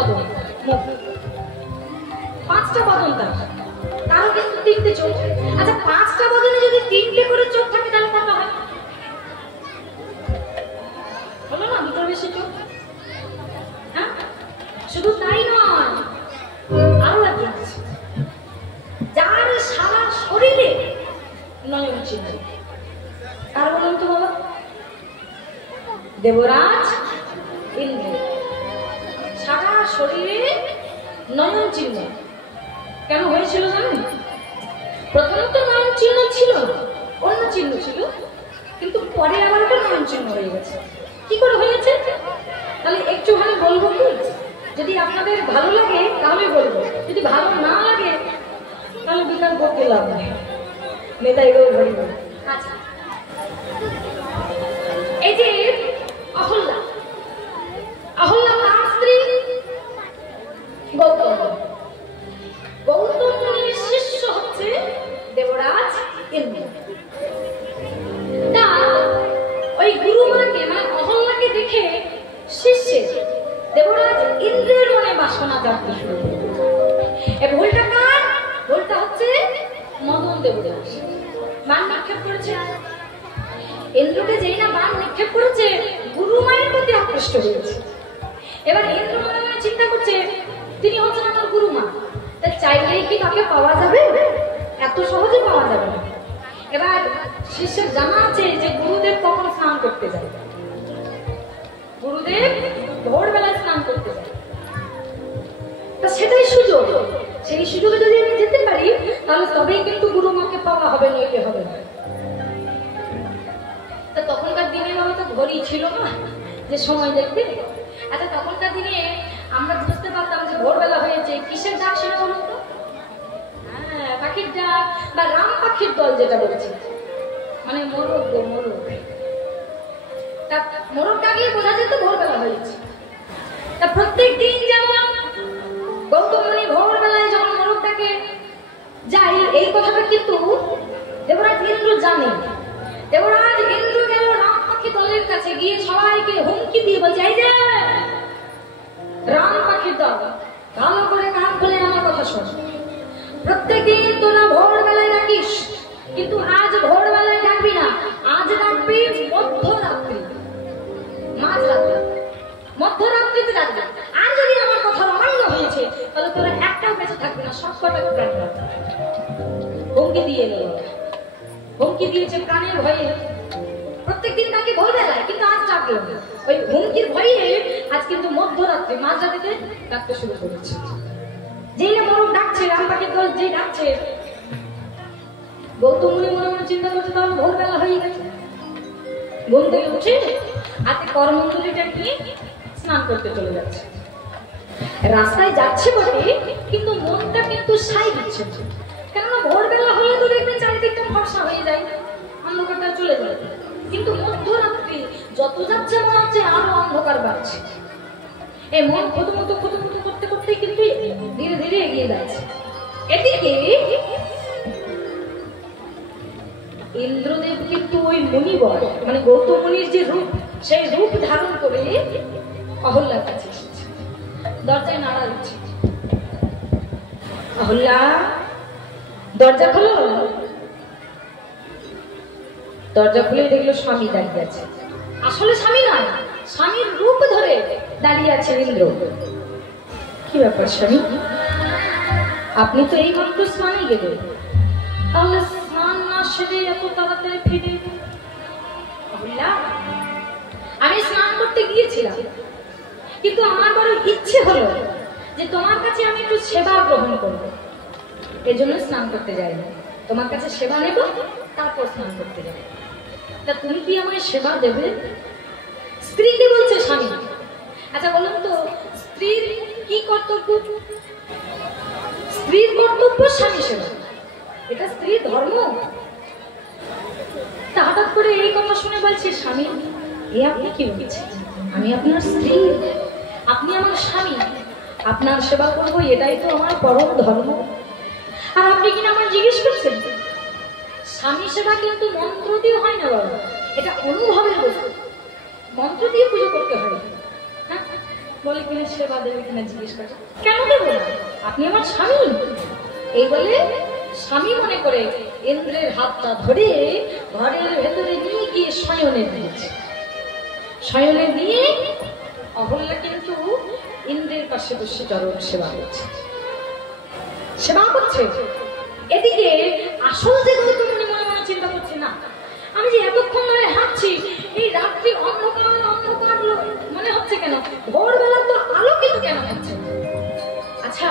বদন, মুখ, 5টা বদন তার, তারও কিন্তু 3টে চোখ। আচ্ছা 5টা বদনে যদি 3টে করে চোখ থাকে তাহলে কত হয়? হলো না 2টোর বেশি চোখ? হ্যাঁ, শুধু তাই নয়, আরো একজন আছে যার সারা শরীরে নয়ন চিহ্ন। কার বলুন তো বাবা? দেবরাজ ইন্দ্র, সারা শরীরে নয়ন চিহ্ন। কেন হয়েছিল জানেন? প্রথমত নয়ন চিহ্ন ছিল না, অন্য চিহ্ন ছিল, কিন্তু পরে আবার একটা নয়ন চিহ্ন হয়ে গেছে। কি করে হয়েছে তাহলে একটুখানি বলবো কি? যদি আপনাদের ভালো লাগে তাহলে বলবো, যদি ভালো না লাগে তাহলে বিকার করতে লাভ নেই। নেতা এগুলো ধরি। আচ্ছা, এই যে অহল্যা, অহল্যা তার স্ত্রী গৌতম, গৌতম মুনির শিষ্য হচ্ছে দেবরাজ ইন্দ্র। তা ওই গুরুমাকে মানে অহল্যাকে দেখে শিষ্যের দেবরাজ ইন্দ্রের মনে বাসনা জাগতে শুরু করে। এই ভুলটা কার? ভুলটা হচ্ছে মদন দেবরাজ। বান নিক্ষেপ করেছে ইন্দ্রকে, যেই না বান নিক্ষেপ করেছে গুরুমায়ের প্রতি আকৃষ্ট হয়েছে। এবার ইন্দ্র মনে মনে চিন্তা করছে তিনি হচ্ছেন আমার গুরুমা, তা চাইলেই কি তাকে পাওয়া যাবে? এত সহজে পাওয়া যাবে না। এবার শিষ্যের জানা আছে যে গুরুদেব কখন স্নান করতে যায়, গুরুদেব ভোরবেলায় স্নান করতে যায়। তা সেটাই সুযোগ, সেই সুযোগে যদি আমি যেতে পারি তাহলে তবেই কিন্তু গুরুমাকে পাওয়া হবে, নইলে হবে না। তা তখনকার দিনে হয়তো ঘড়ি ছিল না যে সময় দেখতে। আচ্ছা তখনকার দিনে আমরা বুঝতে পারতাম যে ভোরবেলা হয়েছে, কিসের ডাক সেটা বলুন তো? হ্যাঁ, পাখির ডাক বা রাম পাখির দল যেটা বলছে, মানে মোরগ, মোরগ। তা মোরগ ডাকলে বোঝা যেত ভোরবেলা হয়েছে। তা প্রত্যেক দিন যেমন গৌতম মুনি ভোরবেলায় যখন মোরগ ডাকে যাই, এই কথাটা কিন্তু দেবরাজ ইন্দ্র জানে। দেবরাজ ইন্দ্র গেল রাম পাখি দলের কাছে, গিয়ে সবাইকে হুমকি দিয়ে বলছে, এই যে রাম পাখির দল, ভালো করে কান খুলে আমার কথা শোন। প্রত্যেকদিন তোরা ভোরবেলায় ডাকিস, কিন্তু আজ ভোরবেলায় ডাকবি না, আজ ডাকবি মধ্যরাত্রি, মাঝরাত্রি, মধ্যরাত্রিতে ডাকবি। আর যদি আমার কথা অমান্য হয়েছে তাহলে তোরা একটাও বেঁচে থাকবি না, সব কটা প্রাণ রাখবি। হুমকি দিয়ে এলো, হুমকি দিয়েছে প্রাণের ভয়ে। প্রত্যেকদিন তাকে ভোরবেলায়, কিন্তু আজ ডাকলো না। ওই হুমকির ভয়ে আজ কিন্তু মধ্যরাত্রি, মাঝরাত্রিতে ডাকতে শুরু করেছে। যেই না মোরগ ডাকছে, রাম পাখির দল যেই ডাকছে, গৌতম মুনি মনে মনে চিন্তা করছে তাহলে ভোরবেলা হয়ে গেছে। ঘুম থেকে উঠে হাতে করমণ্ডলীটা নিয়ে স্নান করতে চলে যাচ্ছে। রাস্তায় যাচ্ছে বটে, কিন্তু মনটা কিন্তু সাই দিচ্ছে, কেননা ভোরবেলা হলে তো দেখবেন চারিদিকটা ফর্সা হয়ে যায়, অন্ধকারটা চলে যায়। কিন্তু মধ্যরাত্রি যত যাচ্ছে মনে হচ্ছে আরো অন্ধকার বাড়ছে। এই মন খুঁতমুতো করতে করতে কিন্তু ধীরে ধীরে এগিয়ে যাচ্ছে। এদিকে ইন্দ্রদেব কিন্তু ওই মুনিবর মানে গৌতম মুনির যে রূপ, সেই রূপ ধারণ করে অহল্যার কাছে এসেছে। দরজায় নাড়া দিচ্ছে, অহল্যা দরজা খোলো। দরজা খুলে দেখলো স্বামী দাঁড়িয়ে আছে। আসলে স্বামী নয়, স্বামীর রূপ ধরে দাঁড়িয়ে আছে ইন্দ্র। কি ব্যাপার স্বামী, আপনি তো এই মাত্র স্নানে গেলেন, তাহলে স্নান না সেরে এত তাড়াতাড়ি ফিরে? আমি স্নান করতে গিয়েছিলাম, কিন্তু আমার বড় ইচ্ছে হলো যে তোমার কাছে আমি একটু সেবা গ্রহণ করবো, এই জন্য স্নান করতে যাইনি। তোমার কাছে সেবা নেব, তারপর স্নান করতে যাবো। তা তুমি কি আমায় সেবা দেবে? স্ত্রীকে বলছে স্বামী। আচ্ছা বলুন তো, স্ত্রীর কি কর্তব্য? স্ত্রীর কর্তব্য স্বামী সেবা, এটা স্ত্রীর ধর্ম। তা হঠাৎ করে এই কথা শুনে বলছি, স্বামী এ আপনি কি বলছেন? আমি আপনার স্ত্রী, আপনি আমার স্বামী, আপনার সেবা করবো, এটাই তো আমার পরম ধর্ম। আর আপনি কিনা আমার জিজ্ঞেস করছেন? স্বামী সেবা কিন্তু মন্ত্র দিয়ে হয় না বাবা, এটা অনুভবের বস্তু, মন্ত্র দিয়ে পুজো করতে হয়। হ্যাঁ, বলে কিনা সেবা দেবে কিনা জিজ্ঞেস করে, কেন দেবো না, আপনি আমার স্বামী। এই বলে স্বামী মনে করে ইন্দ্রের হাতটা ধরে ঘরের ভেতরে নিয়ে গিয়ে শয়নে দিয়েছে। শয়নে দিয়ে অহল্যা কিন্তু ইন্দ্রের পাশে বসে চরণ সেবা করছে, সেবা করছে। এদিকে আসল যেগুলো তুমি মনে মনে চিন্তা করছে, না আমি যে এতক্ষণ ধরে হাঁটছি, এই রাত্রি অন্ধকার অন্ধকার মনে হচ্ছে কেন, ভোরবেলা তো আলোকিত কেন হচ্ছে। আচ্ছা,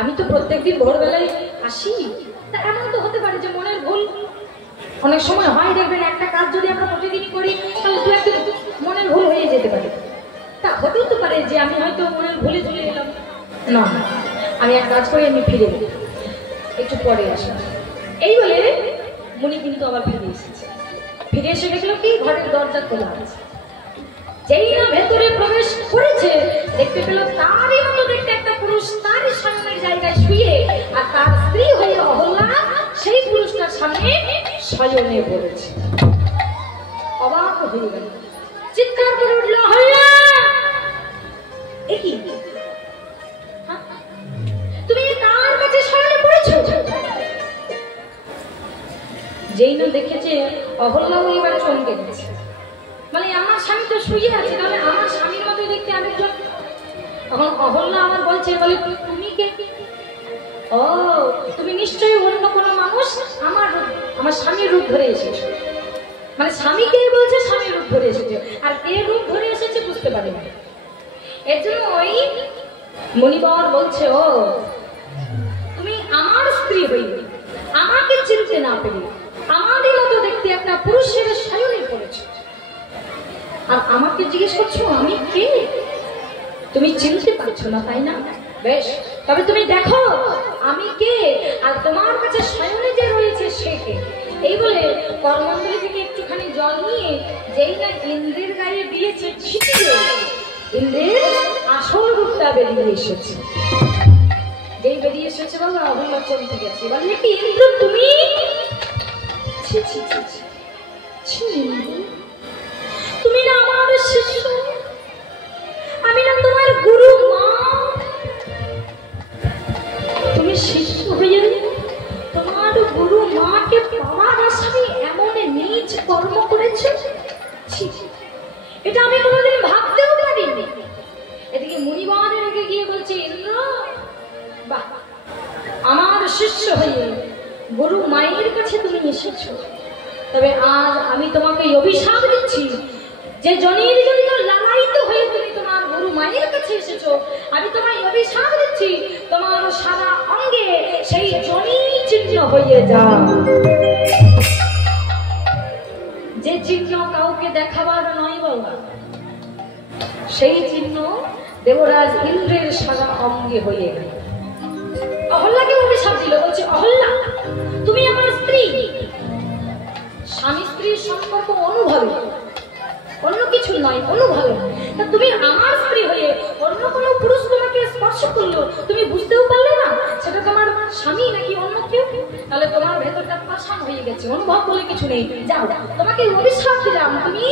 আমি তো প্রত্যেকদিন ভোরবেলায় আসি, তা এমন তো হতে পারে যে মনের ভুল অনেক সময় হয়। দেখবেন একটা কাজ যদি আমরা প্রতিদিনই করি তাহলে দু একদিন মনের ভুল হয়ে যেতে পারে। তা হতেও তো পারে যে আমি হয়তো মনের ভুলে চলে এলাম, না আমি এক কাজ করে আমি ফিরে গেলাম, একটু পরে আসি। এই বলে মুনি কিন্তু আবার ফিরে এসেছে। ফিরে এসে দেখলো কি ঘরের দরজা খোলা আছে। যেই না ভেতরে প্রবেশ করেছে, দেখতে পেল তারই মতো দেখতে একটা পুরুষ তারই সামনের জায়গায় শুয়ে, আর তার স্ত্রী হয়ে অহল্যা সেই পুরুষটার সামনে শয়নে পড়েছে। অবাক হয়ে গেল, চিৎকার করে উঠল, অহল্যা এ কি, তুমি কার কাছে শয়নে পড়েছো? যেই না দেখেছে অহল্যা এবার চমকে গেছে, মানে আমার স্বামী তো শুয়ে আছে, তাহলে আমার স্বামীর মতো দেখতে আরেকজন। তখন অহল্যা আমার বলছে, বলে তুমি কে? ও, তুমি নিশ্চয়ই অন্য কোনো মানুষ আমার স্বামীর রূপ ধরে এসেছো। মানে স্বামীকে বলছে স্বামীর রূপ ধরে এসেছে, আর কে রূপ ধরে এসেছে বুঝতে পারি না। এর জন্য ওই মণিবর বলছে, ও তুমি আমার স্ত্রী হইবে, আমাকে চিনতে না পেরে আমাদের মতো দেখতে একটা পুরুষের শয়নে পড়েছো, আর আমাকে জিজ্ঞেস করছো আমি কে? তুমি চিনতে পারছো না, তাই না? বেশ, তবে তুমি দেখো আমি কে, আর তোমার কাছে শয়নে যে রয়েছে সে কে। এই বলে করমণ্ডলী থেকে একটুখানি জল নিয়ে যেই না ইন্দ্রের গায়ে দিয়েছে, ছিটিয়ে ইন্দ্রের আসল রূপটা বেরিয়ে এসেছে। যেই বেরিয়ে এসেছে বাবা, অহল্যা চমকে গেছে, বলে কি ইন্দ্র তুমি? তুমি না আমার শিষ্য, আমি না তোমার গুরু মা, তুমি শিষ্য হয়ে তোমার গুরু মাকে পাওয়ার আশায় এমন নীচ কর্ম করেছো, এটা আমি কোনোদিন ভাবতেও পারিনি। এদিকে মুনিবর রেগে গিয়ে বলছে, ইন্দ্র বাহ, আমার শিষ্য হয়ে গুরু মায়ের কাছে তুমি এসেছো, তবে আজ আমি তোমাকে অভিশাপ দিচ্ছি যে জনির জন্য লালায়িত হয়ে তুমি তোমার গুরু মায়ের কাছে এসেছো, আমি তোমায় অভিশাপ দিচ্ছি তোমার সারা অঙ্গে সেই জনি চিহ্ন হয়ে যাও। যে চিহ্ন কাউকে দেখাবার নয় বাবা, সেই চিহ্ন দেবরাজ ইন্দ্রের সারা অঙ্গে হয়ে গেল। অহল্যাকে অভিশাপ দিল, বলছে অহল্যা তুমি আমার স্ত্রী, স্বামী স্ত্রীর সম্পর্ক অনুভবে, অন্য কিছু নয়, অনুভবে। তা তুমি আমার স্ত্রী হয়ে অন্য কোনো পুরুষ তোমাকে স্পর্শ করলো, তুমি বুঝতেও পারলে না সেটা তোমার স্বামী নাকি অন্য কেউ, তাহলে তোমার ভেতরটা পাষাণ হয়ে গেছে, অনুভব বলে কিছু নেই। যাও, তোমাকে অভিশাপ দিলাম, তুমি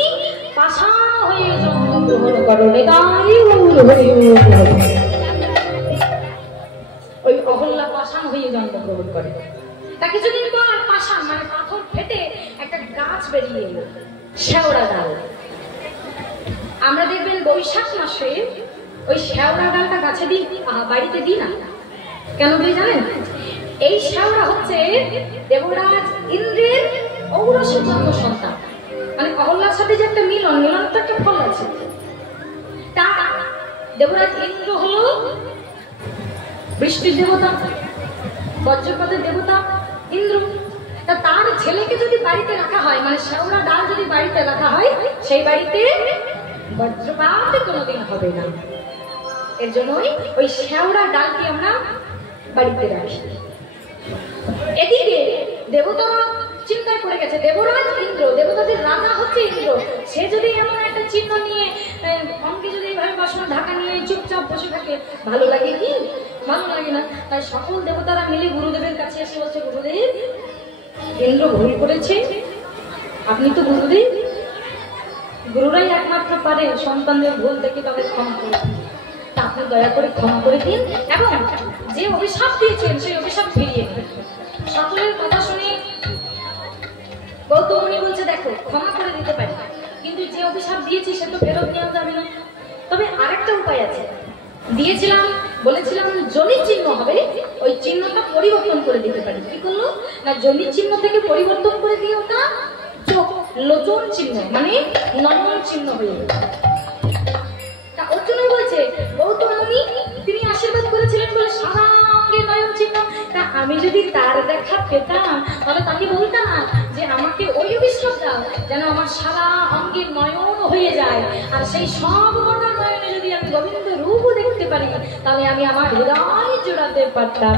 পাষাণ হয়ে জন্মগ্রহণ করো। ওই অহল্যা পাষাণ হয়ে জন্মগ্রহণ করে। তা কিছুদিন পর পাষাণ মানে পাথর ফেটে একটা গাছ বেরিয়ে এলো, শেওড়া ডাল। আমরা দেখবেন বৈশাখ মাসে ওই শেওড়া ডালটা গাছে দিই, বাড়িতে দিই না, কেন দিই জানেন? এই শেওড়া হচ্ছে দেবরাজ ইন্দ্রের ঔরস জন্ম সন্তান, মানে অহল্যার সাথে যে একটা মিলন, মিলন তো একটা ফল আছে। তা দেবরাজ ইন্দ্র হলো বৃষ্টির দেবতা, বজ্রপাতের দেবতা ইন্দ্র। তা তার ছেলেকে যদি বাড়িতে রাখা হয়, মানে শেওড়া ডাল যদি বাড়িতে রাখা হয়, সেই বাড়িতে বজ্রপাত কোনোদিন হবে না। এর জন্যই ওই শেওড়া ডালকে আমরা বাড়িতে রাখি। এদিকে দেবতারা চিন্তায় পড়ে গেছে, দেবরাজ ইন্দ্র, দেবতাদের রাজা হচ্ছে ইন্দ্র, সে যদি এমন একটা চিহ্ন নিয়ে অঙ্কে যদি এইভাবে বাসন ঢাকা নিয়ে চুপচাপ বসে থাকে, ভালো লাগে কি? ভালো লাগে না। তাই সকল দেবতারা মিলে গুরুদেবের কাছে এসে বলছে, গুরুদেব ইন্দ্র ভুল করেছে, আপনি তো গুরুদেব, গুরুরাই একমাত্র পারে সন্তানদের ভুল থেকে তাদের ক্ষমা করে। দয়া করে ক্ষমা করে দিন এবং যে অভিশাপ দিয়েছেন সেই অভিশাপ ফিরিয়ে দিন। সকলের কথা শুনে গৌতম মুনি বলছে, দেখো ক্ষমা করে দিতে পারি, কিন্তু যে অভিশাপ দিয়েছি সে তো ফেরত নেওয়া যাবে না। তবে আরেকটা উপায় আছে, দিয়েছিলাম বলেছিলাম জনির চিহ্ন হবে, ওই চিহ্নটা পরিবর্তন করে দিতে পারি। কি করলো না, জনির চিহ্ন থেকে পরিবর্তন করে দিয়ে ওটা চোখ লোচন চিহ্ন মানে নয়ন চিহ্ন হয়ে গেল। তা ওর জন্য বলছে গৌতম মুনি তিনি আশীর্বাদ করেছিলেন বলে সারা অঙ্গে নয়ন চিহ্ন। তা আমি যদি তার দেখা পেতাম তাহলে তাকে বলতাম যে আমাকে ওই অভিশাপ দাও যেন আমার সারা অঙ্গে নয়ন হয়ে যায়, আর সেই সব কটা নয়নে যদি আমি গোবিন্দ রূপ দেখতে পারি তাহলে আমি আমার হৃদয় জোড়াতে পারতাম।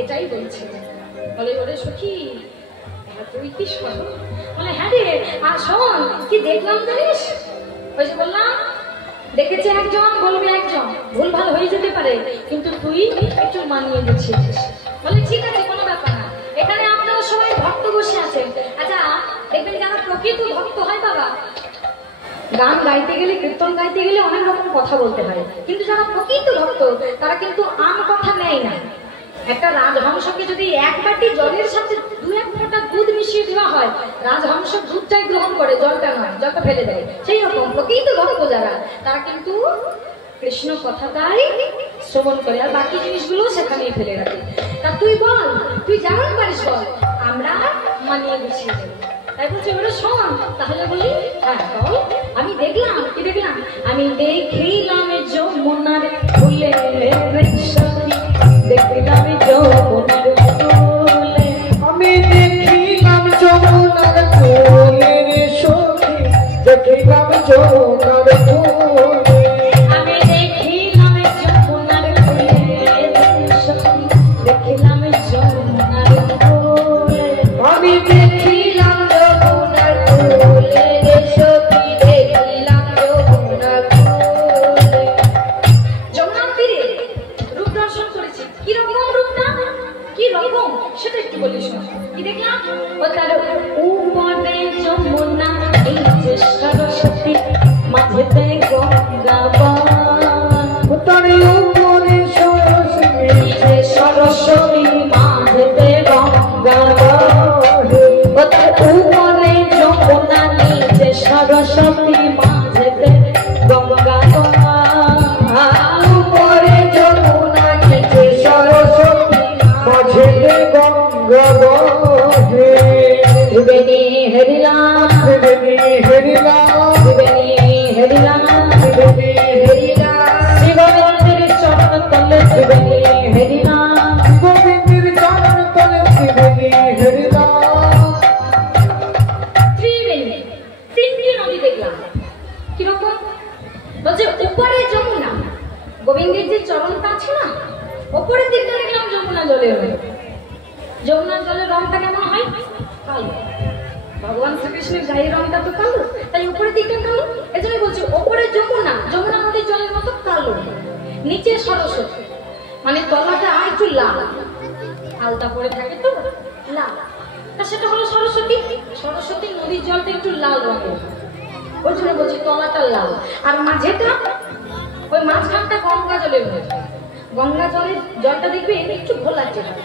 এটাই বলছে। বলে ওরে সখী তুই কি শোন? বলে হ্যাঁ রে, আর শোন কি দেখলাম জানিস? ওই যে বললাম দেখেছে একজন বলবে একজন, ভুল ভাল হয়ে যেতে পারে, কিন্তু তুই একটু মানিয়ে দিচ্ছিস। বলে ঠিক আছে, কোনো ব্যাপার না, এখানে আপনারা সবাই ভক্ত বসে আছেন। আচ্ছা দেখবেন যারা প্রকৃত ভক্ত হয় বাবা, গান গাইতে গেলে কীর্তন গাইতে গেলে অনেক রকম কথা বলতে হয়, কিন্তু যারা প্রকৃত ভক্ত তারা কিন্তু আম কথা নেয় না। একটা রাজহংসকে যদি এক বাটি জলের সাথে 2-1 ফোঁটা দুধ মিশিয়ে দেওয়া হয়, রাজহংস দুধটাই গ্রহণ করে, জলটা নয়, জলটা ফেলে দেয়। সেই রকম প্রকৃত ভক্ত যারা তারা কিন্তু কৃষ্ণ কথাটাই শ্রবণ করে আর বাকি জিনিসগুলো সেখানেই ফেলে রাখে। তা তুই বল, তুই যেমন পারিস বল, আমরা মানিয়ে গুছিয়ে দেবো। তাই বলছে ওরা শোন, তাহলে বলি হ্যাঁ বল। আমি দেখলাম, কি দেখলাম? আমি দেখিলাম যমুনার ফুলে দেখলাম যমুনার ফুলে, আমি দেখিলাম যমুনার ফুলে রে সখী, দেখিলাম যমুনার ফুলে, আমি দেখিলাম যমুনার ফুলে সখী, দেখিলাম যমুনার ফুলে, আমি দেখিলাম যমুনার ফুলে রে সখী, দেখিলাম যমুনার ফুলে। যমুনার তীরে রূপ দর্শন করেছি। কিরকম রূপটা, কি রকম সেটা একটু বলি শোন। কি দেখলাম? ও তার উপরে যমুনা, নিচে সরস্বতী, মাঝেতে গঙ্গা বান। তার উপরে সরস্বতী, নিচে সরস্বতী, মাঝেতে গঙ্গা বান। ও তার উপরে যমুনা, নিচে সরস্বতী, মাঝেতে গঙ্গা বান। উপরে যমুনা, নিচে সরস্বতী, মাঝে গঙ্গা বহে। ত্রিবেণী হেরিলাম, ত্রিবেণী হেরিলাম, ত্রিবেণী হেরিলাম, ত্রিবেণী হেরিলাম, শিবগঞ্জের চরণ তলে ত্রিবেণী হেরিলাম। গোবিন্দের চরণ তলে ত্রিবেণী হেরিলাম। ত্রিবেণী, 3টি নদী দেখলাম। কিরকম? বলছে উপরে যমুনা, গোবিন্দের যে চরণটা আছে না, উপরের দিকটা দেখলাম যমুনা জলের রঙ। যমুনা জলের রংটা কেমন হয়? কালো। ভগবান শ্রীকৃষ্ণের গায়ের রংটা তো কালো, তাই উপরের দিকটা কালো। এজন্য বলছে উপরে যমুনা, যমুনা নদীর জলের মতো কালো, নিচে সরস্বতী মানে তলাটা আর একটু লাল, আলতা পরে থাকে তো লাল, তা সেটা হলো সরস্বতী। সরস্বতী নদীর জলটা একটু লাল রঙের, ওই জন্য বলছি তলাটা লাল, আর মাঝেটা ওই মাঝখানটা গঙ্গা জলের মতো। গঙ্গা জলের জলটা দেখবে একটু ঘোলা চেহারা,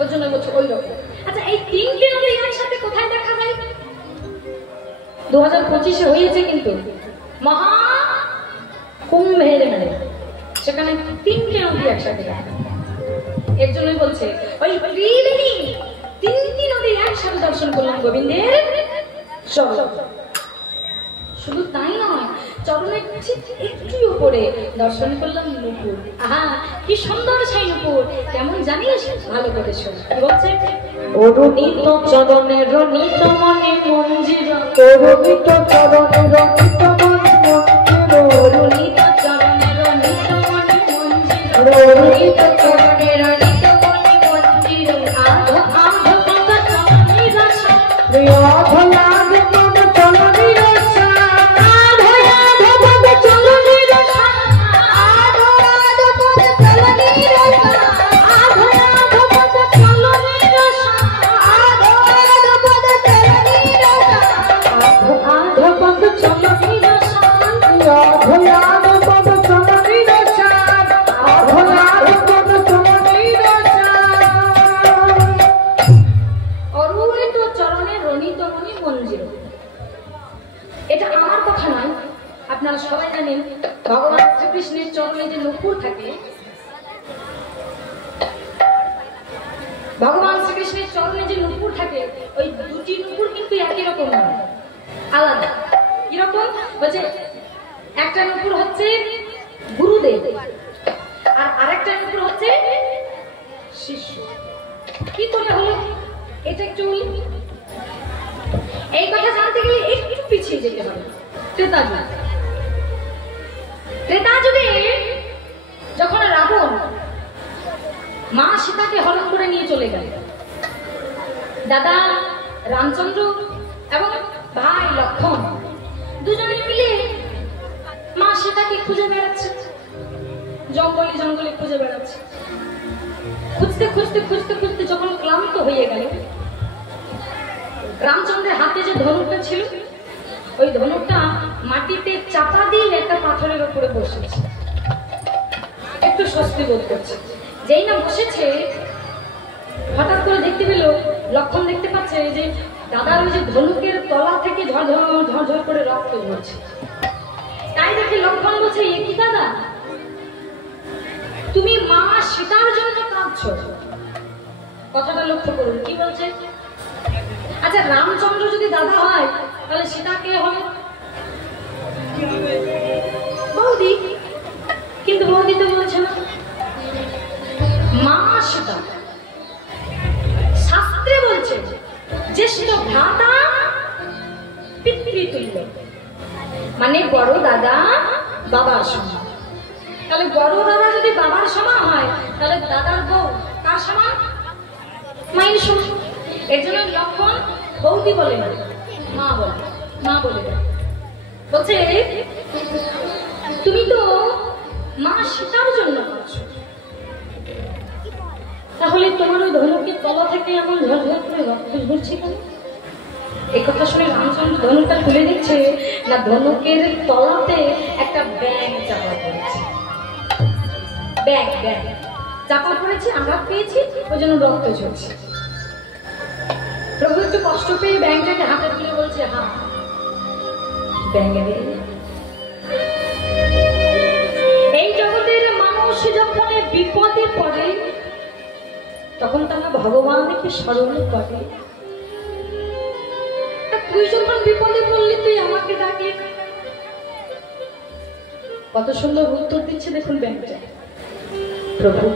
ওই জন্য বলছে ওই রকম। আচ্ছা এই 3টে নদী একসাথে কোথায় দেখা যায়? 2025-এ হয়েছে কিন্তু মহা কুম্ভের মেলা, সেখানে 3টে নদী একসাথে দেখা। এর জন্যই বলছে ওই ত্রিবেণী, 3টি নদী একসাথে দর্শন করলাম গোবিন্দের চরণ। শুধু তাই নয়, চরণের ঠিক একটু উপরে দর্শন করলাম নুপুর। আহা কি সুন্দর সেই নুপুর, কেমন জানিস? ভালো করে শোন কি বলছে। অরুণিত চরণের রণিত মনে মঞ্জির, অরুণিত চরণের রণিত মনে মঞ্জির, অরুণিত চরণের রণিত মনে মঞ্জির, অরুণিত চরণের রণিত মনে মঞ্জির, আধ আধ পদ চরণের রসা, অধলাগ পদ চরণের রসা, আধ আধ পদ চরণের রসা, আধ আধ পদ চরণের রসা, আধ আধ পদ চরণের রসা, আধ আধ পদ চরণের রসা, আধ আধ মঞ্জিল। এটা আমার কথা নয়, আপনারা সবাই জানেন ভগবান শ্রীকৃষ্ণের চরণে যে নুপুর থাকে, ভগবান শ্রীকৃষ্ণের চরণে যে নুপুর থাকে, ওই দুটি নুপুর কিন্তু একই রকম নয়, আলাদা। কিরকম বলছে, একটা নুপুর হচ্ছে গুরুদেব আর আরেকটা নুপুর হচ্ছে শিষ্য। কি করে হলো এটা একটু বলি। এই কথা জানতে গেলে একটু পিছিয়ে যেতে হবে। ত্রেতা যুগ, ত্রেতা যুগে যখন রাবণ মা সীতাকে হরণ করে নিয়ে চলে গেল, দাদা রামচন্দ্র এবং ভাই লক্ষণ দুজনে মিলে মা সীতাকে খুঁজে বেড়াচ্ছে, জঙ্গলে জঙ্গলে খুঁজে বেড়াচ্ছে। খুঁজতে খুঁজতে খুঁজতে খুঁজতে যখন ক্লান্ত হয়ে গেল, রামচন্দ্রের হাতে যে ধনুকটা ছিল, ওই ধনুকটা মাটিতে চাপা দিয়ে একটা পাথরের উপরে বসেছে, একটু স্বস্তি বোধ করছে। যেই না বসেছে, হঠাৎ করে দেখতে পেল, লক্ষণ দেখতে পাচ্ছে যে দাদার ওই যে ধনুকের তলা থেকে ঝরঝর ঝরঝর করে রক্ত ঝরছে। তাই দেখে লক্ষণ বলছে, এ কি দাদা, তুমি মা সীতার জন্য কাঁদছো? কথাটা লক্ষ্য করুন, কি বলছে? আচ্ছা, রামচন্দ্র যদি দাদা হয় তাহলে সীতা কে হবে? বৌদি। কিন্তু বৌদি তো বলছে না, মা সীতা। শাস্ত্রে বলছে জ্যেষ্ঠ ভ্রাতা পিতৃতুল্য, মানে বড় দাদা বাবার সমান। তাহলে বড় দাদা যদি বাবার সমান হয়, তাহলে দাদার বউ কার সমান? মায়ের সমান। এর জন্য লক্ষণ বৌদি বলে না, মা বলে, মা বলে বলছে, তুমি তো মা সীতার জন্য করছো, তাহলে তোমার ওই ধনুকের তলা থেকে এমন ঝরঝর করে রক্ত ঝরছে কেন? এই কথা শুনে রামচন্দ্র ধনুকটা খুলে দিচ্ছে, না ধনুকের তলাতে একটা ব্যাঙ চাপা পড়েছে। ব্যাঙ ব্যাঙ চাপা পড়েছে, আমরা পেয়েছি, ওই জন্য রক্ত ঝরছে। প্রভু একটু কষ্ট পেয়ে ব্যাঙটাকে হাতে তুলে বলছে, হ্যাঁ ব্যাঙের। এই জগতের মানুষ যখন বিপদে পড়ে, তখন তারা ভগবানকে স্মরণ করে। তুই যখন বিপদে পড়লি, তুই আমাকে ডাকে। কত সুন্দর উত্তর দিচ্ছে দেখুন ব্যাংকটা। প্রভু,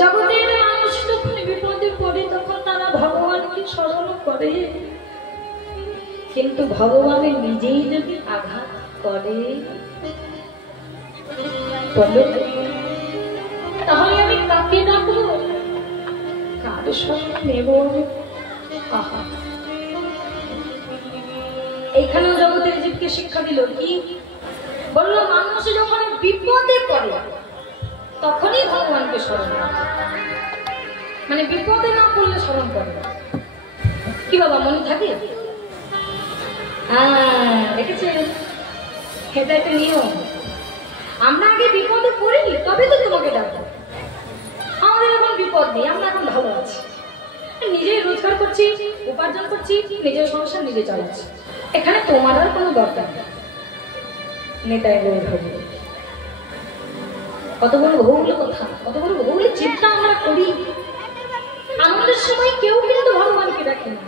জগতের মানুষ যখন বিপদে পড়ে, তখন তারা ভগবানকে স্মরণ করে, কিন্তু ভগবানের নিজেই যদি আঘাত করে, তাহলে আমি কাকে ডাকবো, কার স্মরণ নেব? এইখানেও জগতের জীবকে শিক্ষা দিল, কি বললো? মানুষ যখন বিপদে পড়ে তখনই ভগবানকে স্মরণ করে, মানে বিপদে না পড়লে স্মরণ করে। কি বাবা, মনে থাকে? দেখেছেন, এটা একটা নিয়ম। আমরা আগে বিপদে পড়িনি, তবে তো তোমাকে ডাকবো। আমাদের এখন বিপদ নেই, আমরা এখন ভালো আছি, নিজেই রোজগার করছি, উপার্জন করছি, নিজের সংসার নিজে চালাচ্ছি। এখানে তোমার আর কোনো দরকার নেই। নেতায় বই হবে, কত বড় ভৌল কথা, কত বড় ভৌল চিন্তা আমরা করি। আমাদের সময় কেউ কিন্তু ভগবানকে ডাকে না।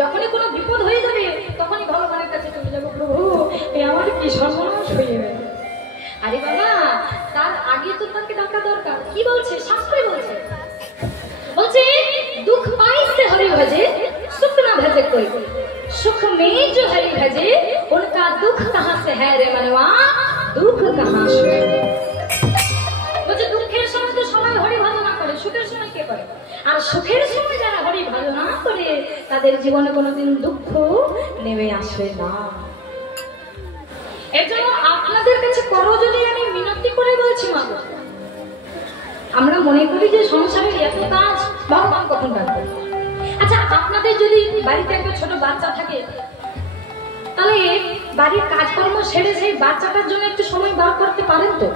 যখনই কোনো বিপদ হয়ে যাবে, তখনই ভগবানের কাছে চলে যাবো, প্রভু আমার কি সর্বনাশ হয়ে গেল। আরে বাবা, তার আগে তো তাকে ডাকা দরকার। কি বলছে শাস্ত্রে? বলছে दुख पाई से हरि भजे सुख न भजे कोई, सुख में जो हरि भजे उनका दुख कहाँ से है रे मनवा, दुख कहाँ से? दुखेर समय तो सबाई हरि भजना करे, सुखेर समय के करे? আর সুখের সময় যারা হরি ভজনা করে, তাদের জীবনে কোনোদিন দুঃখ নেমে আসে না। এর জন্য আপনাদের কাছে করজোড়ে আমি মিনতি করে বলছি, মা, আমরা মনে করি যে সংসারের এত কাজ ভগবান কখন রাখবে। আচ্ছা, আপনাদের যদি বাড়িতে একটা ছোট বাচ্চা থাকে, তাহলে বাড়ির কাজকর্ম সেরে সেই বাচ্চাটার জন্য একটু সময় বার করতে পারেন তো?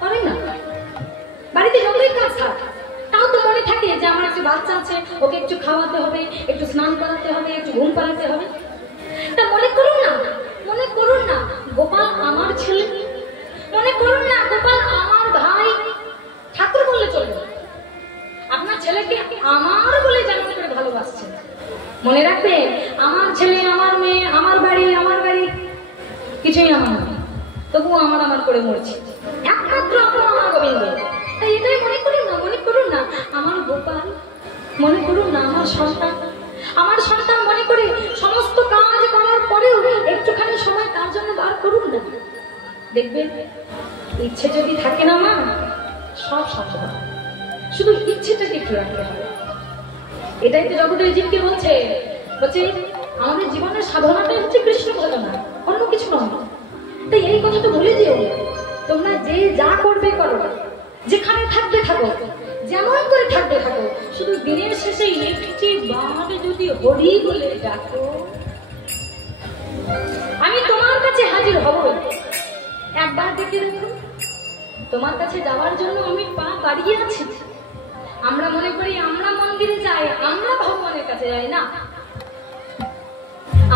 পারেন না? বাড়িতে যতই কাজ থাকে, তাও তো মনে থাকে যে আমার একটা বাচ্চা আছে, ওকে একটু খাওয়াতে হবে, একটু স্নান করাতে হবে, একটু ঘুম পাড়াতে হবে। তা মনে করুন না, মনে করুন না গোপাল আমার ছেলে, মনে করুন না গোপাল আমার ভাই। ঠাকুর বললে চলবে, আপনার ছেলেকে আমার বলে যেমন করে ভালোবাসছেন। মনে রাখবেন, আমার ছেলে, আমার মেয়ে, আমার বাড়ি, আমার গাড়ি কিছুই আমার নয়, তবুও আমার আমার করে মরছে। একমাত্র আপনার আমার গোবিন্দ। তাই এটাই মনে করুন না, মনে করুন না আমার গোপাল, মনে করুন না আমার সন্তান, আমার সন্তান মনে করে সমস্ত কাজ করার পরেও একটুখানি সময় তার জন্য বার করুন না। দেখবেন ইচ্ছে যদি থাকে না মা, সব সম্ভব, শুধু ইচ্ছেটাকে একটু রাখতে হবে। এটাই তো জগতের জীবকে বলছে, বলছে আমাদের জীবনের সাধনাটাই হচ্ছে কৃষ্ণ ভজনা, অন্য কিছু নয়। তাই এই কথাটা বলে যেও, তোমরা যে যা করবে করো, যেখানে থাকবে থাকো, যেমন করে থাকবে থাকো, শুধু দিনের শেষে একটি বার যদি হরি বলে ডাকো, আমি তোমার কাছে হাজির হব। একবার দেখে দেখো, তোমার কাছে যাওয়ার জন্য আমি পা বাড়িয়ে আছি। আমরা মনে করি আমরা মন্দিরে যাই, আমরা ভগবানের কাছে যাই না।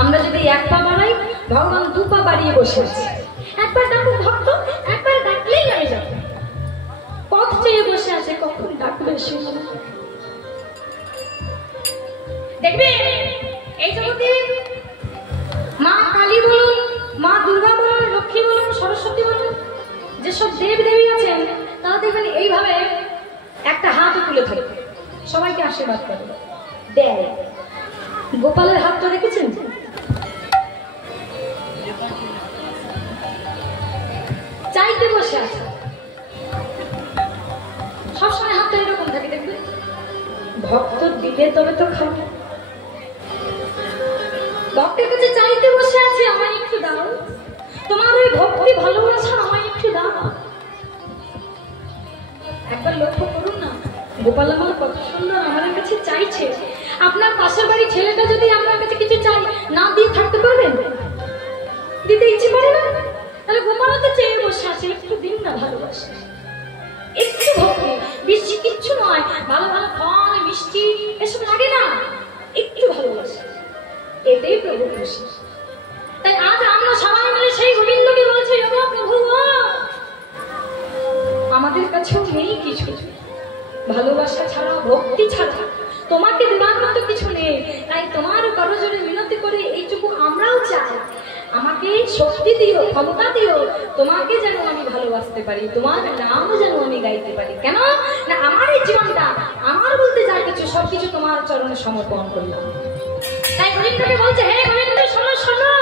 আমরা যদি এক পা বাড়াই, ভগবান দু পা বাড়িয়ে বসে আছে। একবার ডাকো ভক্ত, একবার ডাকলেই আমি যাব। পথ চেয়ে বসে আছে, কখন ডাকবে সে। দেখবে এই জগতে মা কালী বলুন, মা দুর্গা বলুন, লক্ষ্মী বলুন, সরস্বতী বলুন, যেসব দেব দেবী আছেন তারা দেখবেন এইভাবে একটা হাত তুলে থাকে, সবাইকে আশীর্বাদ করে দেয়। গোপালের হাতটা দেখেছেন? চাইতে বসে আছে, সবসময় হাতটা এরকম থাকে। দেখবে ভক্ত দিলে তবে তো খাবে। ভক্তের কাছে চাইতে বসে আছে, আমায় একটু দাও, তোমার ওই ভক্তি ভালোবাসা আমায় একটু দাও। একবার লক্ষ্য করুন না, গোপাল আমার কত সুন্দর আমাদের কাছে চাইছে। আপনার পাশের বাড়ির ছেলেটা যদি আপনার কাছে কিছু চাই, না দিয়ে থাকতে পারবেন? দিতে ইচ্ছে করে না? তাহলে গোপাল তো চেয়ে বসে আছে, একটু দিন না ভালোবাসা, একটু ভক্তি, বেশি কিচ্ছু নয়। ভালো ভালো ফল মিষ্টি এসব লাগে না, একটু ভালোবাসা, এতেই প্রভু খুশি। তাই আজ আমরা সবাই মিলে সেই গোবিন্দকে বলছি, প্রভু আমাদের কাছেও নেই কিছু, ভালোবাসা ছাড়া, ভক্তি ছাড়া তোমাকে দেওয়ার মতো কিছু নেই। তাই তোমার করজোড়ে মিনতি করে এইটুকু আমরাও চাই, আমাকে শক্তি দিও, ক্ষমতা দিও, তোমাকে যেন আমি ভালোবাসতে পারি, তোমার নাম যেন আমি গাইতে পারি। কেন না আমার এই জীবনটা, আমার বলতে যা কিছু সবকিছু তোমার চরণে সমর্পণ করলাম। তাই গোবিন্দকে বলছে, হে গোবিন্দ শোনো শোনো,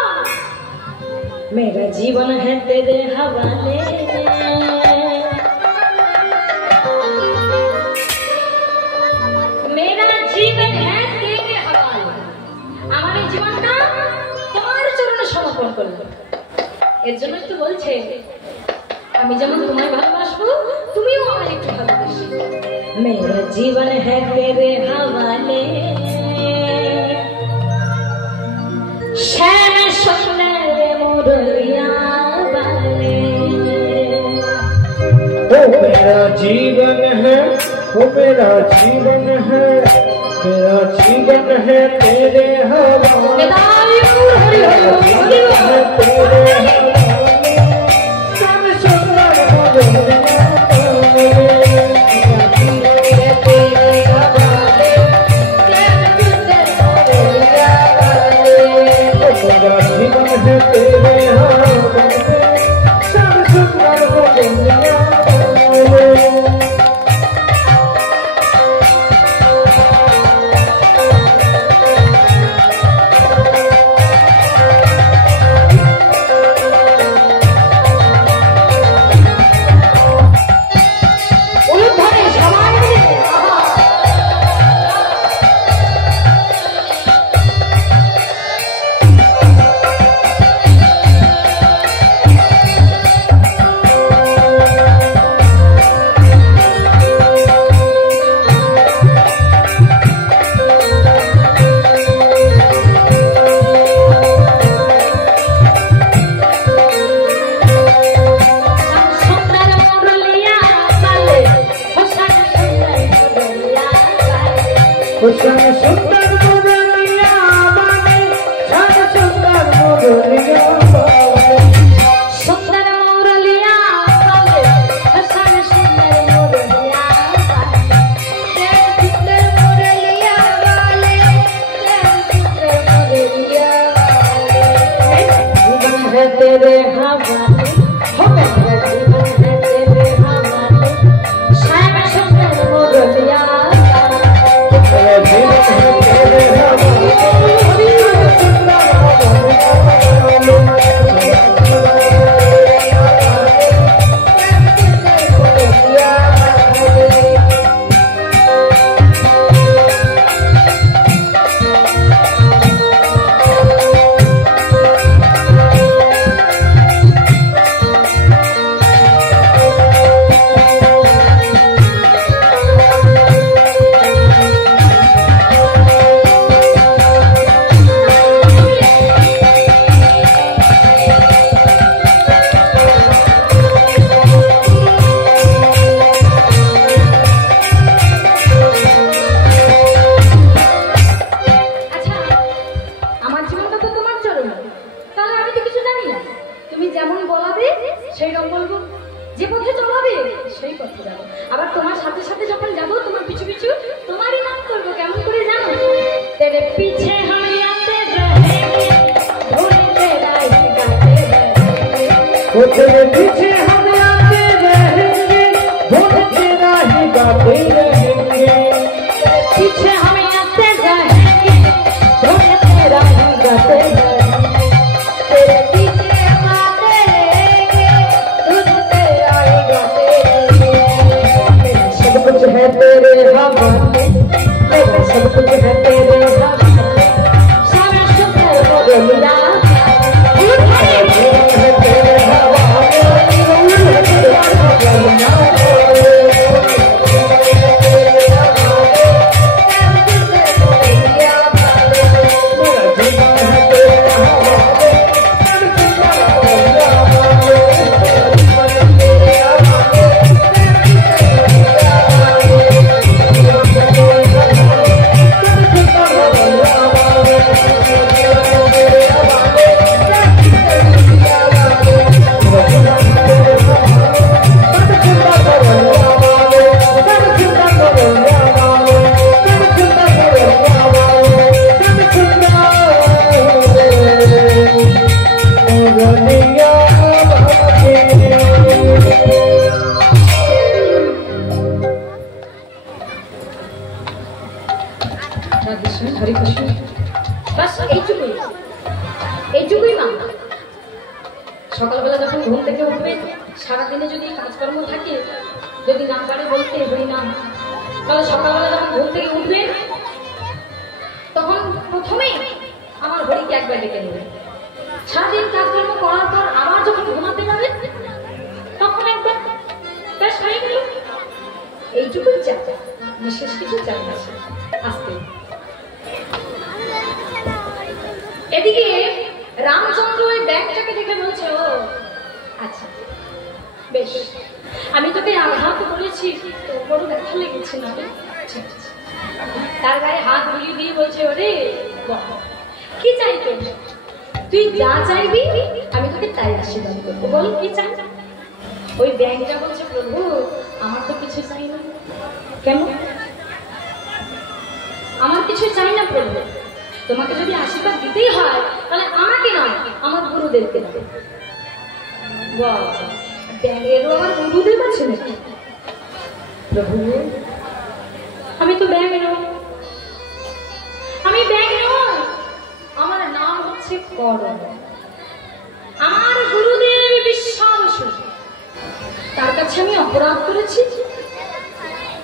মেরা জীবন है तेरे हवाले, मेरा जीवन है तेरे हवाले। আমার এই জীবনটা তোমার চরণে সমর্পণ করলাম। এর জন্য তো বলছে, আমি যেমন তোমায় ভালোবাসবো, তুমিও আমায় একটু ভালোবাসো। मेरा जीवन है तेरे हवाले, श्याम सुंदर मुरलिया वाले। ओ मेरा जीवन है, ओ मेरा जीवन है, मेरा जीवन है तेरे हवाले, मेरा जीवन है तेरे हवाले, श्याम सुंदर मुरलिया वाले, मेरा जीवन है तेरे हवाले, श्याम सुंदर मुरलिया वाले, मेरा जीवन है तेरे हवाले, श्याम सुंदर मुरलिया वाले। तेरे हवाले हो मेरा जीवन है तेरे हवाले श्याम सुंदर मुरलिया मेरा जीवन है तेरे हवाले तेरे पीछे हम आते रहेंगे धुन तेरा ही गाते रहेंगे तेरे पीछे हम आते रहेंगे धुन तेरा ही गाते रहेंगे तेरे पीछे हम आते रहेंगे धुन तेरा ही गाते रहेंगे सब कुछ है तेरे हवाले मेरा सब कुछ है तेरे हवाले श्याम सुंदर मुरलिया हरे कृष्ण बस এইটুকুই না সকালবেলা যখন ঘুম থেকে উঠবেন সারাদিনে যদি কাজকর্ম থাকে যদি না পারে বলতে হরি নাম তাহলে সকালবেলা যখন ঘুম থেকে উঠবেন তখন প্রথমে আমার হরিকে একবার ডেকে নেবেন সারাদিন কাজকর্ম করার পর আবার যখন ঘুমাতে যাবেন তখন একবার বেশ হয়ে গেল এইটুকুই চাই বিশেষ কিছু চাই না আসতে এদিকে রামচন্দ্র ওই ব্যাগটাকে দেখে বলছে ও আচ্ছা বেশ আমি তোকে আঘাত করেছি তো বড় ব্যথা লেগেছে না রে ঠিক আছে তার গায়ে হাত বুলিয়ে দিয়ে বলছে ওরে কি চাই তোর তুই যা চাইবি আমি তোকে তাই আশীর্বাদ করবো বল কি চাই ওই ব্যাগটা বলছে প্রভু আমার তো কিছু চাই না কেন আমার কিছু চাই না প্রভু তোমাকে যদি আশীর্বাদ দিতেই হয় তাহলে আমাকে নয় আমার গুরুদেবকে দেবে ব্যাঙেরও আমার গুরুদেব আছে নাকি প্রভু আমি তো ব্যাঙ নই আমি ব্যাঙ নই আমার নাম হচ্ছে করণ আমার গুরুদেব বিশ্বাবসু তার কাছে আমি অপরাধ করেছি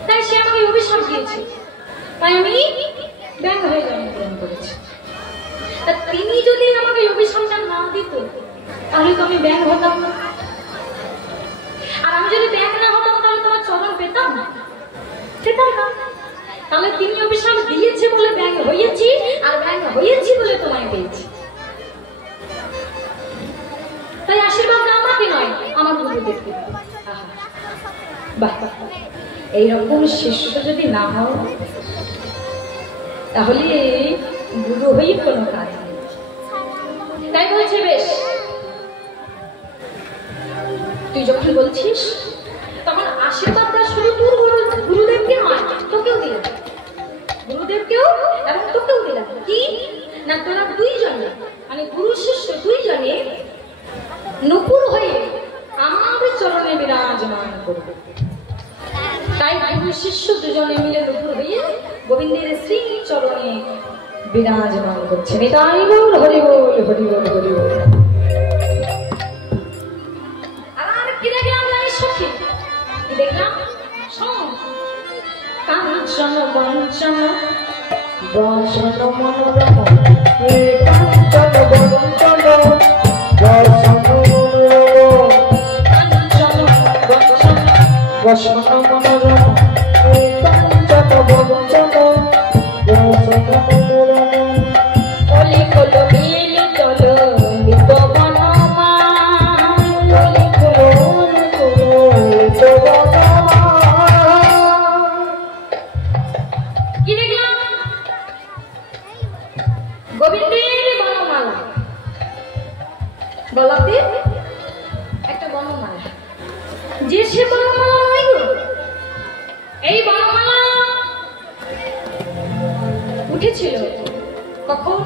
তাই সে আমাকে অভিশাপ দিয়েছে তাই আমি ব্যাঙ হয়ে জন্মগ্রহণ করেছি তিনি যদি আমাকে অভিশাপটা না দিত তাহলে তো আমি ব্যাঙ হতাম না আর আমি যদি ব্যাঙ না হতাম তাহলে তোমার চরণ পেতাম না তাহলে তিনি অভিশাপ দিয়েছে বলে ব্যাঙ হয়েছি আর ব্যাঙ হয়েছি বলে তোমায় পেয়েছি তাই আশীর্বাদটা আমাকে নয় আমার গুরুদেবকে বাহ এইরকম শিষ্য যদি না হও তাহলে গুরু হয়ে কোনো কাজ নেই তাই বলছে বেশ তুই যখন বলছিস তখন আশীর্বাদটা শুধু তোর গুরুদেবকে নয় তোকেও দিলাম গুরুদেবকেও এবং তোকেও দিলাম কি না তোরা দুইজনে মানে গুরু শিষ্য দুইজনে নুপুর হয়ে আমার চরণে বিরাজমান করবে। তাই গুরু শিষ্য দুজনে মিলে নুপুর হয়ে গোবিন্দের শ্রী চরণে বিরাজমান করছেন। তাই বল হরি বল হরি বল হরি বল। আর কি দেখলাম জানিস সখী? কি দেখলাম? শোন, কাঞ্চন বঞ্চন বসন মনোরম, কাঞ্চন বঞ্চন বসন মনোরম, কাঞ্চন বঞ্চন বসন মনোরম, কাঞ্চন বঞ্চন বসন মনোরম, অলি কলো মিলি চলো লিত বনমা, অলি কলো লিত বনমা। কি দেখলাম? গোবিন্দের বনমালা, বলদের একটা বনমালা, যে সে বনমালা নয় গো। এই বনমালা উঠেছিল কখন?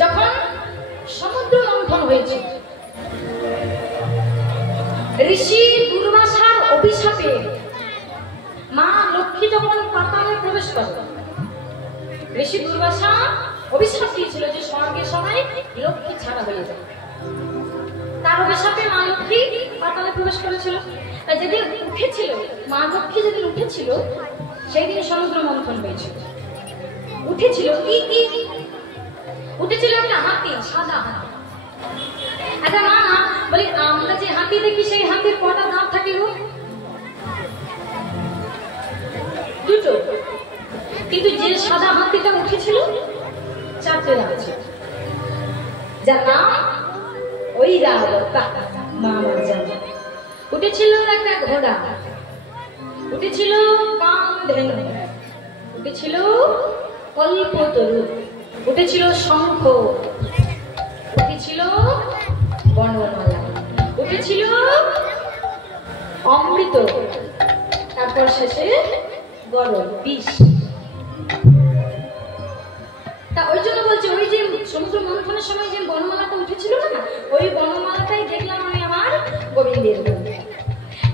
যখন সমুদ্র মন্থন হয়েছে। ঋষি দুর্বাসার অভিশাপে মা লক্ষ্মী যখন পাতালে প্রবেশ করে, ঋষি দুর্বাসা অভিশাপ দিয়েছিল যে স্বর্গে সবাই লক্ষ্মী ছাড়া হয়ে যাবে। তার অভিশাপে মা লক্ষ্মী পাতালে প্রবেশ করেছিল। তাই যেদিন উঠেছিল, মা লক্ষ্মী যেদিন উঠেছিল, সেই দিন সমুদ্র মন্থন হয়েছিল। উঠেছিল কি কি? উঠেছিল একটা হাতি, সাদা হাতি। আচ্ছা মা বলি, আমরা যে হাতি দেখি সেই হাতির কটা দাঁত থাকে গো? দুটো। কিন্তু যে সাদা হাতিটা উঠেছিল, চারটে দাঁত ছিল। যার নাম ঐরাবত। মা আমার জানে। উঠেছিল একটা ঘোড়া, উঠেছিল কামধেনু, উঠেছিল কল্পতরু, উঠেছিল শঙ্খ, উঠেছিল বনমালা, উঠেছিল অমৃত, তারপর শেষে গরম বিষ। তা ওই জন্য বলছি, ওই যে সমুদ্র মন্থনের সময় যে বনমালাটা উঠেছিল না, ওই বনমালাটাই দেখলাম আমি আমার গোবিন্দের।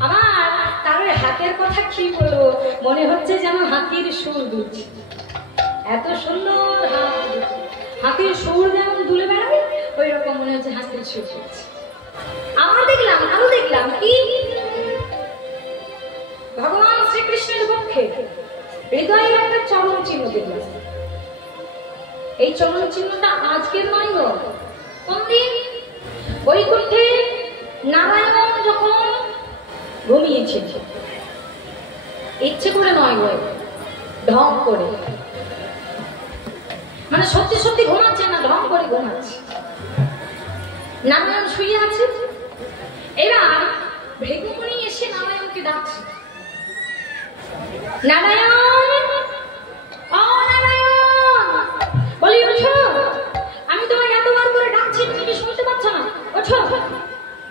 আমার তার ওই হাতের কথা কি বলবো, মনে হচ্ছে যেন হাতির সুর দুলছে। এত সুন্দর হাত, হাতির সুর যেমন দুলে বেড়ায়, ওই রকম মনে হচ্ছে হাতির সুর দুলছে। আমার দেখলাম, আরো দেখলাম কি, ভগবান শ্রীকৃষ্ণের পক্ষে হৃদয়ের একটা চরণ চিহ্ন দেখলাম। এই চরণ চিহ্নটা আজকের নয় গো, কোনদিন বৈকুণ্ঠে নারায়ণ যখন ঘুমিয়েছে, ইচ্ছে করে নয় গো, ঢং করে, মানে সত্যি সত্যি ঘুমাচ্ছে না, ঢং করে ঘুমাচ্ছে। নারায়ণ শুয়ে আছে, এবার ভৃগুমুনি এসে নারায়ণকে ডাকছে, নারায়ণ, ও নারায়ণ, বলি ওঠো, আমি তোমায় এতবার করে ডাকছি, তুমি কি শুনতে পাচ্ছ না? ওঠো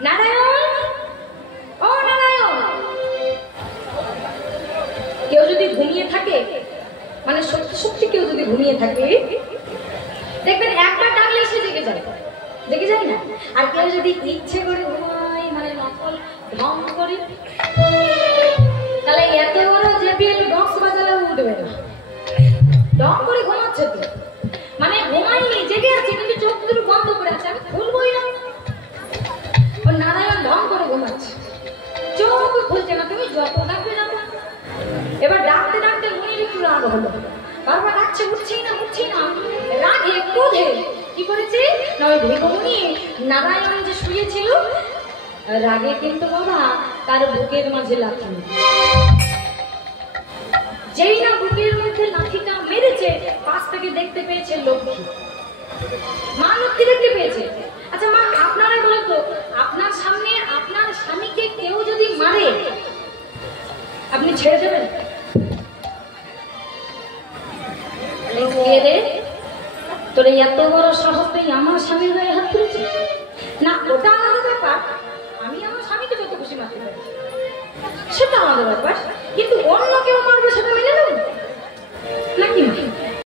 নারায়ণ, ও নারায়ণ। কেউ যদি ঘুমিয়ে থাকে, মানে সত্যি সত্যি কেউ যদি ঘুমিয়ে থাকে, দেখবেন একবার ডাকলে সে জেগে যায়, জেগে যায় না। আর কেউ যদি ইচ্ছে করে ঘুমায়, মানে নকল ঢং করে, তাহলে এত বড় জেপিএল বক্স বাজালেও উঠবে না, ঢং করে ঘুমাচ্ছে তো, মানে ঘুমায়নি, জেগে আছে কিন্তু চোখ দুটো বন্ধ করে আছে, আমি খুলবই না। ও নারায়ণ ঢং করে ঘুমাচ্ছে, চোখ খুলছে না, তুমি যত ডাকবে না। এবার ডাকতে ডাকতে মুনির একটু রাগ হলো, বারবার ডাকছে, উঠছেই না, উঠছেই না। রাগে ক্রোধে কি করেছে না, ওই ভৃগুমুনি নারায়ণ যে শুয়েছিল, রাগে কিন্তু বাবা তার বুকের মাঝে লাথি, যেই না বুকের মধ্যে লাথিটা মেরেছে, পাশ থেকে দেখতে পেয়েছে লক্ষ্মী, মা লক্ষ্মী দেখতে পেয়েছে। আচ্ছা মা, আপনারাই বলেন তো, আপনার সামনে আপনার স্বামীকে কেউ যদি মারে, আপনি ছেড়ে দেবেন? তোর এত বড় সাহস, তুই আমার স্বামীর গায়ে হাত তুলছিস না? ওটা আলাদা ব্যাপার, আমি আমার স্বামীকে যত খুশি মারতে পারি, সেটা আলাদা ব্যাপার, কিন্তু অন্য কেউ মারবে সেটা